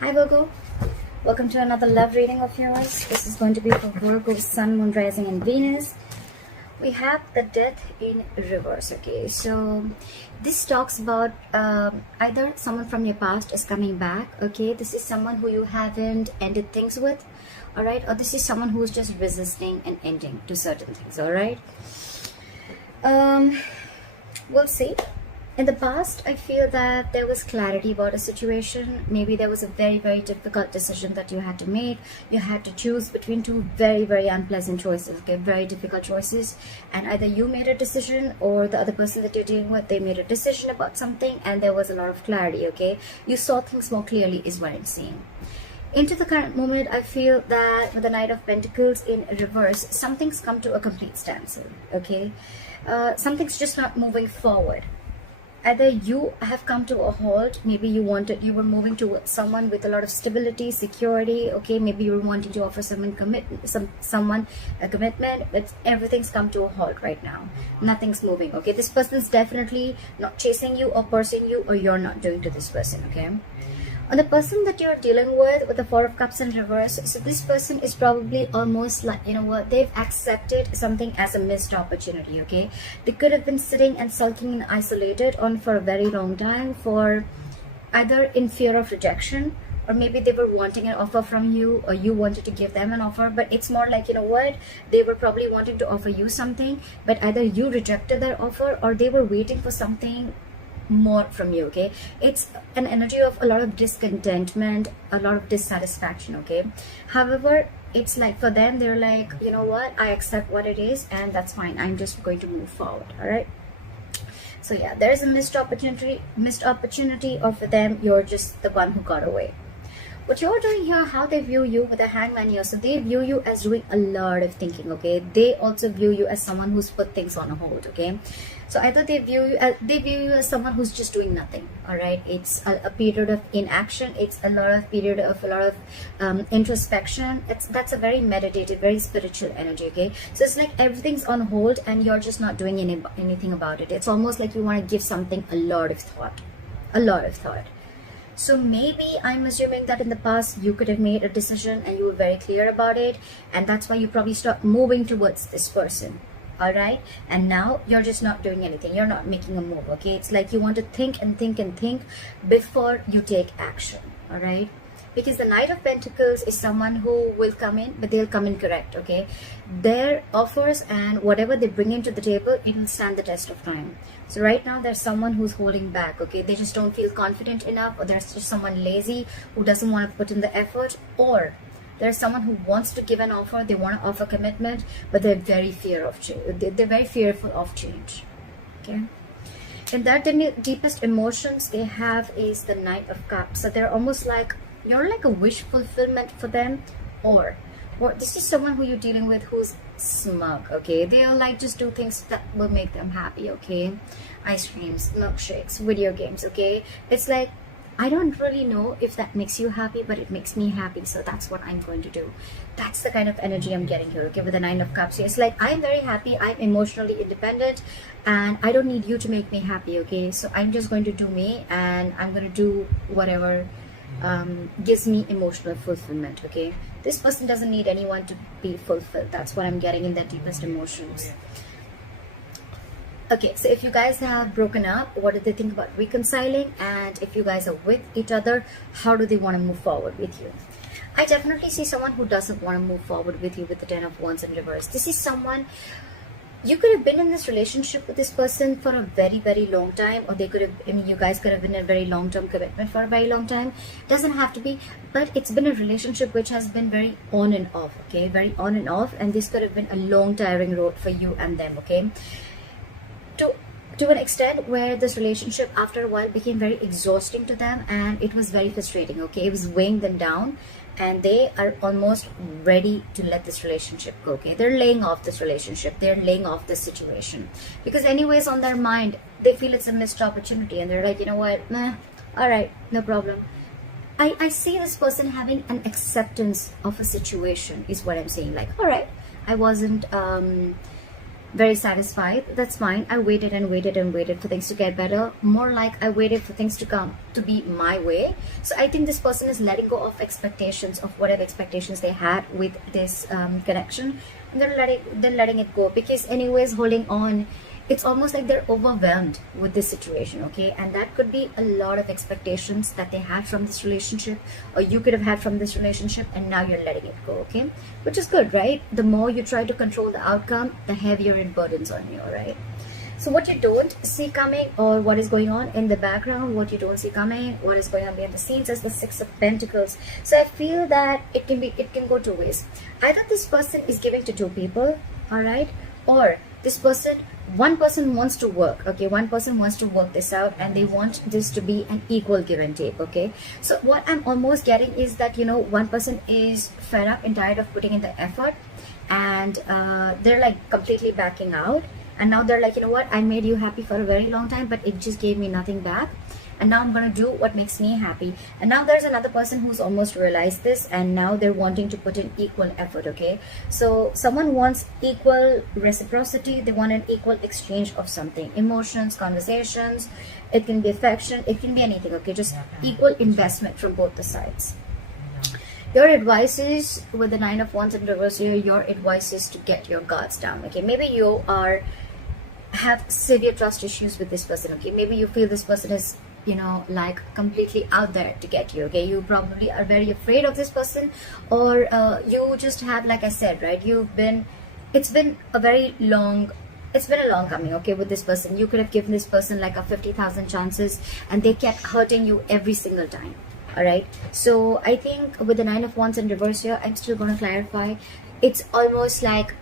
Hi Virgo, welcome to another love reading of yours. This is going to be for Virgo, Sun, Moon, Rising and Venus. We have the Death in reverse. Okay, so this talks about either someone from your past is coming back. Okay, this is someone who you haven't ended things with, all right, or this is someone who's just resisting and ending to certain things. All right, we'll see. In the past, I feel that there was clarity about a situation. Maybe there was a very difficult decision that you had to make. You had to choose between two very unpleasant choices, okay, very difficult choices. And either you made a decision or the other person that you're dealing with, they made a decision about something and there was a lot of clarity, okay. You saw things more clearly is what I'm seeing. Into the current moment, I feel that with the Knight of Pentacles in reverse, something's come to a complete standstill, okay. Something's just not moving forward. Either you have come to a halt, maybe you were moving towards someone with a lot of stability, security, okay, maybe you were wanting to offer someone a commitment, but everything's come to a halt right now. Nothing's moving, okay. This person's definitely not chasing you or pursuing you, or you're not doing to this person, okay. On the person that you're dealing with the Four of Cups in reverse, so this person is probably almost like, you know what, they've accepted something as a missed opportunity, okay. They could have been sitting and sulking and isolated on for a very long time, for either in fear of rejection, or maybe they were wanting an offer from you, or you wanted to give them an offer. But it's more like, you know what, they were probably wanting to offer you something, but either you rejected their offer or they were waiting for something more from you, okay. It's an energy of a lot of discontentment, a lot of dissatisfaction, okay. However, it's like for them, they're like, you know what, I accept what it is and that's fine, I'm just going to move forward. All right, so yeah, there's a missed opportunity, or for them, you're just the one who got away. What you're doing here, how they view you with a Hangman here, so they view you as doing a lot of thinking, okay. They also view you as someone who's put things on a hold, okay. So either they view you as someone who's just doing nothing, all right. It's a period of inaction. It's a lot of introspection. That's a very meditative, very spiritual energy, okay. So it's like everything's on hold and you're just not doing anything about it. It's almost like you want to give something a lot of thought. So maybe I'm assuming that in the past you could have made a decision and you were very clear about it, and that's why you probably start moving towards this person, all right. And now you're just not doing anything, you're not making a move, okay. It's like you want to think and think and think before you take action, all right. Because the Knight of Pentacles is someone who will come in, but they'll come in correct, okay. Their offers and whatever they bring into the table, it will stand the test of time. So right now there's someone who's holding back, okay. They just don't feel confident enough, or there's just someone lazy who doesn't want to put in the effort, or there's someone who wants to give an offer, they want to offer commitment, but they're very they're very fearful of change, okay. And that deepest emotions they have is the Knight of Cups. So they're almost like, you're like a wish fulfillment for them, or this is someone who you're dealing with who's smug, okay. They'll like just do things that will make them happy, okay. Ice creams, milkshakes, video games, okay. It's like, I don't really know if that makes you happy, but it makes me happy, so that's what I'm going to do. That's the kind of energy I'm getting here, okay, with the Nine of Cups. It's like, I'm very happy, I'm emotionally independent, and I don't need you to make me happy, okay. So I'm just going to do me, and I'm going to do whatever gives me emotional fulfillment, okay. This person doesn't need anyone to be fulfilled. That's what I'm getting in their deepest emotions. Okay, so if you guys have broken up, what do they think about reconciling? And if you guys are with each other, how do they want to move forward with you? I definitely see someone who doesn't want to move forward with you with the Ten of Wands in reverse. This is someone, you could have been in this relationship with this person for a very long time, or they could have, I mean, you guys could have been in a very long-term commitment for a very long time. Doesn't have to be, but it's been a relationship which has been very on and off, okay, very on and off, and this could have been a long tiring road for you and them, okay. To an extent where this relationship after a while became very exhausting to them, and it was very frustrating, okay. It was weighing them down, and they are almost ready to let this relationship go, okay. They're laying off this relationship, they're laying off this situation, because anyways on their mind they feel it's a missed opportunity, and they're like, you know what, nah, all right, no problem. I see this person having an acceptance of a situation is what I'm saying. Like, all right, I wasn't very satisfied. That's fine. I waited and waited and waited for things to get better. More like I waited for things to come to be my way. So I think this person is letting go of expectations, of whatever expectations they had with this connection, and they're letting it go, because anyways, holding on, it's almost like they're overwhelmed with this situation, okay? And that could be a lot of expectations that they had from this relationship, or you could have had from this relationship, and now you're letting it go, okay? Which is good, right? The more you try to control the outcome, the heavier it burdens on you, right? So what you don't see coming, or what is going on in the background, what you don't see coming, what is going on behind the scenes, is the Six of Pentacles. So I feel that it can go two ways. Either this person is giving to two people, all right, or one person wants to work, okay? One person wants to work this out, and they want this to be an equal give and take, okay? So what I'm almost getting is that, you know, one person is fed up and tired of putting in the effort, and they're like completely backing out, and now they're like, you know what, I made you happy for a very long time, but it just gave me nothing back, and now I'm gonna do what makes me happy. And now there's another person who's almost realized this, and now they're wanting to put in equal effort, okay? So someone wants equal reciprocity. They want an equal exchange of something, emotions, conversations, it can be affection, it can be anything, okay? Just equal investment from both the sides. Your advice is, with the Nine of Wands in reverse here, your advice is to get your guards down, okay? Maybe you have severe trust issues with this person, okay? Maybe you feel this person is, you know, like completely out there to get you, okay? You probably are very afraid of this person, or you just have, like I said, right, it's been a long coming, okay, with this person. You could have given this person like a 50,000 chances, and they kept hurting you every single time, all right? So I think with the Nine of Wands in reverse here, I'm still going to clarify, it's almost like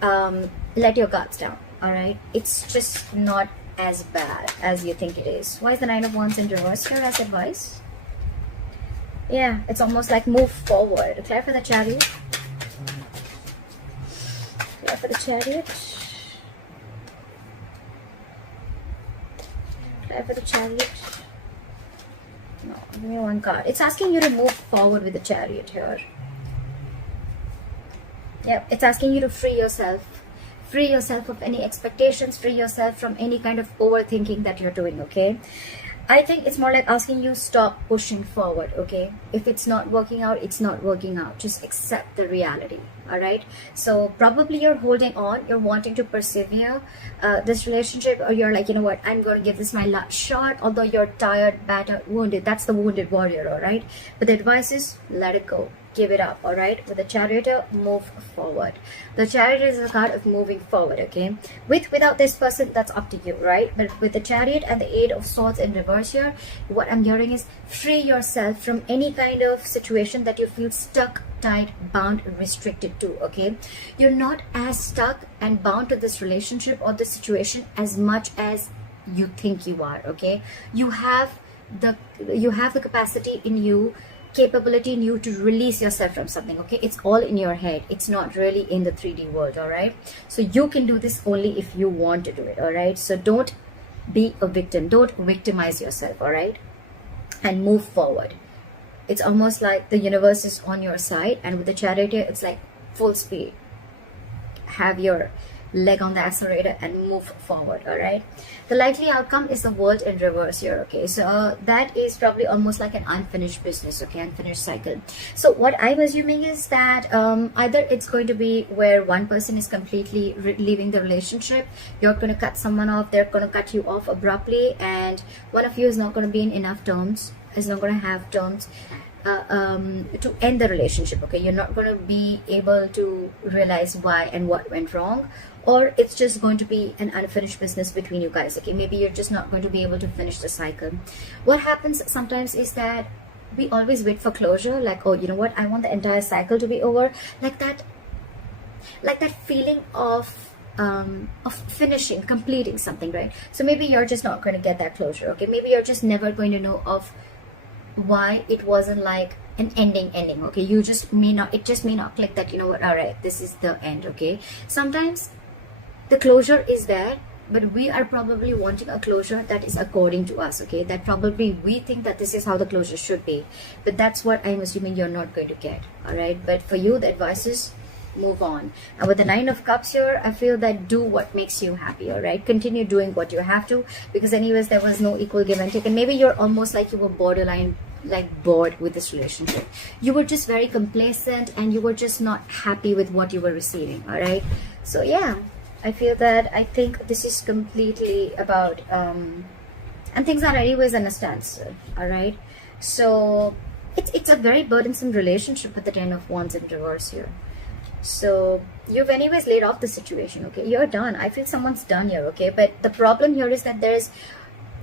let your guards down, all right? It's just not as bad as you think it is. Why is the Nine of Wands in reverse here as advice? Yeah, it's almost like move forward. Clear for the Chariot. Clear for the Chariot. Clear for the Chariot. No, give me one card. It's asking you to move forward with the Chariot here. Yeah, it's asking you to free yourself. Free yourself of any expectations, free yourself from any kind of overthinking that you're doing, okay? I think it's more like asking you stop pushing forward, okay? If it's not working out, it's not working out. Just accept the reality, all right? So probably you're holding on, you're wanting to persevere this relationship, or you're like, you know what, I'm going to give this my last shot, although you're tired, battered, wounded. That's the wounded warrior, all right? But the advice is let it go. Give it up, all right? With the Chariot, move forward. The Chariot is a card of moving forward, okay? Without this person, that's up to you, right? But with the Chariot and the Eight of Swords in reverse here, what I'm hearing is free yourself from any kind of situation that you feel stuck, tied, bound, restricted to, okay? You're not as stuck and bound to this relationship or this situation as much as you think you are, okay? You have the capacity in you, capability in you to release yourself from something, okay? It's all in your head. It's not really in the 3D world, all right? So you can do this only if you want to do it, all right? So don't be a victim. Don't victimize yourself, all right? And move forward. It's almost like the universe is on your side, and with the Chariot, it's like full speed. Have your leg on the accelerator and move forward, all right? The likely outcome is the World in reverse here, okay? So that is probably almost like an unfinished business, okay? Unfinished cycle. So what I'm assuming is that either it's going to be where one person is completely leaving the relationship, you're going to cut someone off, they're going to cut you off abruptly, and one of you is not going to be in enough terms, is not going to have terms to end the relationship, okay? You're not going to be able to realize why and what went wrong, or it's just going to be an unfinished business between you guys, okay? Maybe you're just not going to be able to finish the cycle. What happens sometimes is that we always wait for closure, like, oh, you know what, I want the entire cycle to be over, like that feeling of finishing, completing something, right? So maybe you're just not going to get that closure, okay? Maybe you're just never going to know of why it wasn't like an ending, okay? You just may not, it just may not click that, you know what, all right, this is the end, okay? Sometimes the closure is there, but we are probably wanting a closure that is according to us, okay? That probably we think that this is how the closure should be, but that's what I'm assuming you're not going to get, all right? But for you, the advice is move on. And with the Nine of Cups here, I feel that do what makes you happy, all right? Continue doing what you have to, because anyways, there was no equal give and take. And maybe you're almost like you were borderline like bored with this relationship. You were just very complacent and you were just not happy with what you were receiving, all right? So yeah, I feel that I think this is completely about and things are anyways in a standstill, all right? So it's a very burdensome relationship with the Ten of Wands in reverse here. So you've anyways laid off the situation, okay? You're done. I feel someone's done here, okay? But the problem here is that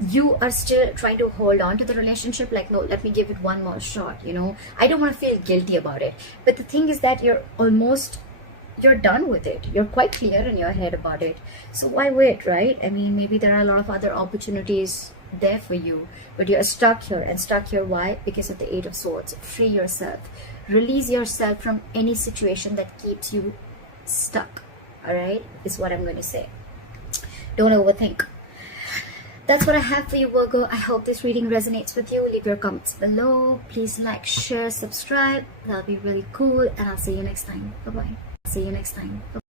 you are still trying to hold on to the relationship, like, no, let me give it one more shot, you know? I don't want to feel guilty about it. But the thing is that you're done with it. You're quite clear in your head about it. So why wait, right? I mean, maybe there are a lot of other opportunities there for you, but you're stuck here. And stuck here, why? Because of the Eight of Swords. Free yourself. Release yourself from any situation that keeps you stuck, all right? Is what I'm going to say. Don't overthink. That's what I have for you, Virgo. I hope this reading resonates with you. Leave your comments below. Please like, share, subscribe. That'll be really cool. And I'll see you next time. Bye-bye. See you next time. Bye.